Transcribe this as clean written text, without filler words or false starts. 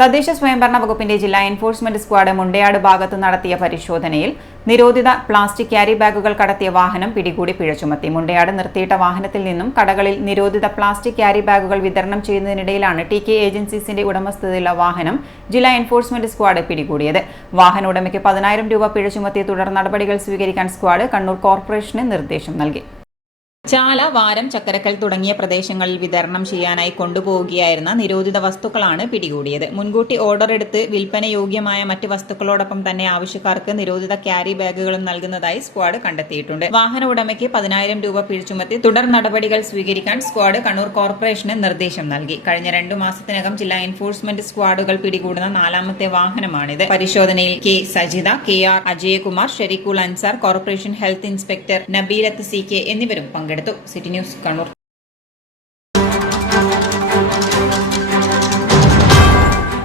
തദ്ദേശ സ്വയംഭരണ വകുപ്പിന്റെ ജില്ലാ എൻഫോഴ്സ്മെന്റ് സ്ക്വാഡ് മുണ്ടയാട് ഭാഗത്ത് നടത്തിയ പരിശോധനയിൽ നിരോധിത പ്ലാസ്റ്റിക് ക്യാരി ബാഗുകൾ കടത്തിയ വാഹനം പിടികൂടി പിഴ ചുമത്തി. മുണ്ടയാട് നിർത്തിയിട്ട വാഹനത്തിൽ നിന്നും കടകളിൽ നിരോധിത പ്ലാസ്റ്റിക് ക്യാരി ബാഗുകൾ വിതരണം ചെയ്യുന്നതിനിടയിലാണ് TK ഏജൻസീസിന്റെ ഉടമസ്ഥതയിലുള്ള വാഹനം ജില്ലാ എൻഫോഴ്സ്മെന്റ് സ്ക്വാഡ് പിടികൂടിയത്. വാഹന ഉടമയ്ക്ക് 10,000 രൂപ പിഴ ചുമത്തിയ തുടർ നടപടികൾ സ്വീകരിക്കാൻ സ്ക്വാഡ് കണ്ണൂർ കോർപ്പറേഷന് നിർദ്ദേശം നൽകി. ചാല, വാരം, ചക്കരക്കൽ തുടങ്ങിയ പ്രദേശങ്ങളിൽ വിതരണം ചെയ്യാനായി കൊണ്ടുപോവുകയായിരുന്ന നിരോധിത വസ്തുക്കളാണ് പിടികൂടിയത്. മുൻകൂട്ടി ഓർഡർ എടുത്ത് വിൽപ്പനയോഗ്യമായ മറ്റ് വസ്തുക്കളോടൊപ്പം തന്നെ ആവശ്യക്കാർക്ക് നിരോധിത ക്യാരി ബാഗുകളും നൽകുന്നതായി സ്ക്വാഡ് കണ്ടെത്തിയിട്ടുണ്ട്. വാഹന ഉടമയ്ക്ക് 10,000 രൂപ പിഴ ചുമത്തി തുടർ നടപടികൾ സ്വീകരിക്കാൻ സ്ക്വാഡ് കണ്ണൂർ കോർപ്പറേഷന് നിർദ്ദേശം നൽകി. കഴിഞ്ഞ 2 മാസത്തിനകം ജില്ലാ എൻഫോഴ്സ്മെന്റ് സ്ക്വാഡുകൾ പിടികൂടുന്ന 4ാമത്തെ വാഹനമാണിത്. പരിശോധനയിൽ K. Sajitha, KR Ajayakumar, Shareekhul Ansar, corporation health inspector Nabeelath CK എന്നിവരും പങ്കെടുത്തു. City news, Kannur.